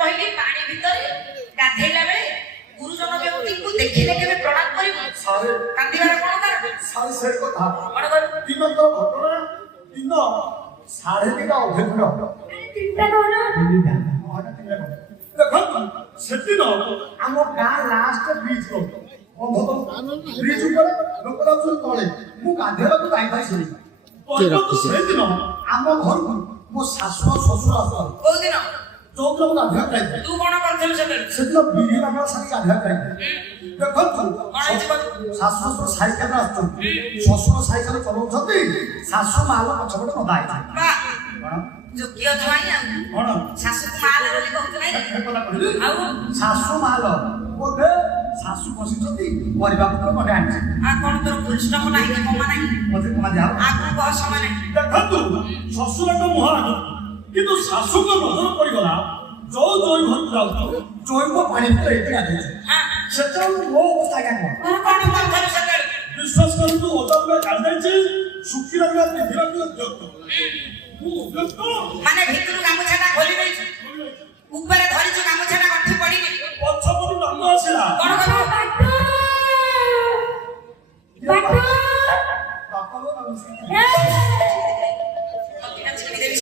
କହିଲି ପାଣି ଭିତରେ ଗାଧେଇଲା ବେଳେ ଗୁରୁଜନ ବ୍ୟକ୍ତିଙ୍କୁ ଦେଖିଲେ କେବେ ପ୍ରଣାମ କରିବୁ? କାନ୍ଦିବାର କଣ କାରଣ? ସେ କଥା କଣ କରିବୁ? ଦିନ ତ ଘଟଣା ଦିନ 3:30 ଅଧଘଣ୍ଟା ଦେଖନ୍ତୁ ସେଦିନ ଆମ ଗାଁ ଲାଷ୍ଟ ବ୍ରିଜ ବ୍ରିଜ ଉପରେ ଲୋକ ଯାଉଛନ୍ତି ତଳେ ମୁଁ ଗାଧେଇବାକୁ ଯାଇଥାଏ ସେଦିନ ଆମ ଘରକୁ ମୋ ଶାଶୁ ଶ୍ୱଶୁର ଆସୁଛନ୍ତି। କୋଉ ଦିନ? ଯୋଉଦିନ ମୁଁ ଗାଧେଇବାକୁ ଯାଇଥିଲି। ତୁ କଣ କରିଥିଲୁ ସେଦିନ ବିରି ବାବା ସାଙ୍ଗେ ଗାଧେଇବାକୁ ଯାଇଥିଲି। ଦେଖନ୍ତୁ ଶାଶୁ ଶ୍ୱଶୁର ସାଇକେଲ ଆସୁଛନ୍ତି, ଶ୍ୱଶୁର ସାଇକେଲ ଚଲାଉଛନ୍ତି, ଶାଶୁ ମାଲ ପଛପଟେ ନଦା ହେଇଛି। ଯୋଗ୍ୟ ଜ୍ୱାଇଁ ଆଉ କଣ ଶାଶୁକୁ ମାଲ ବୋଲି କହୁଛୁ ନାଇଁ? ଆଉ ଶାଶୁ ମାଲ ବୋଧେ ଶାଶୁ ବସିଛନ୍ତି ପରିବା ପତ୍ର ମନେ ଆଣିଛି। ଆଉ କଣ ତୋର ପରିଶ୍ରମ ନାହିଁ କି କମା ନାହିଁ? ମତେ କମା ଯାଅ ଆଗକୁ ବହ ସମୟ ନାହିଁ। ଦେଖନ୍ତୁ ଶ୍ୱଶୁରଙ୍କ ମୁହଁ ଆଗ କିନ୍ତୁ ଶାଶୁଙ୍କ ନଜର ପଡିଗଲା ଯୋଉ ଜୋଇ ଘରକୁ ଯାଉଛୁ ଜୋଇଙ୍କ ପାଣି ଭିତରେ ଏତେ ଗାଧେଇଛି। ସେତେବେଳେ ମୋ ଅବସ୍ଥା ଆଜ୍ଞା କଣ? ତୁ କଣ କରିଥିଲୁ ସେତେବେଳେ? ବିଶ୍ୱାସ କରନ୍ତୁ ଓଦା ଗାଧେଇଛି ଶୁଖିଲା ପିନ୍ଧିବାକୁ ମାନେ ଭିତରୁ ଗାମୁଛାଟା ଖୋଲି ଦେଇଛୁ, ଉପରେ ଧରିଛୁ ଗାମୁଛାଟା ଗଣ୍ଠି ପଡିନି, ପଛପଟୁ ନାମ ଆସିଲା କଣ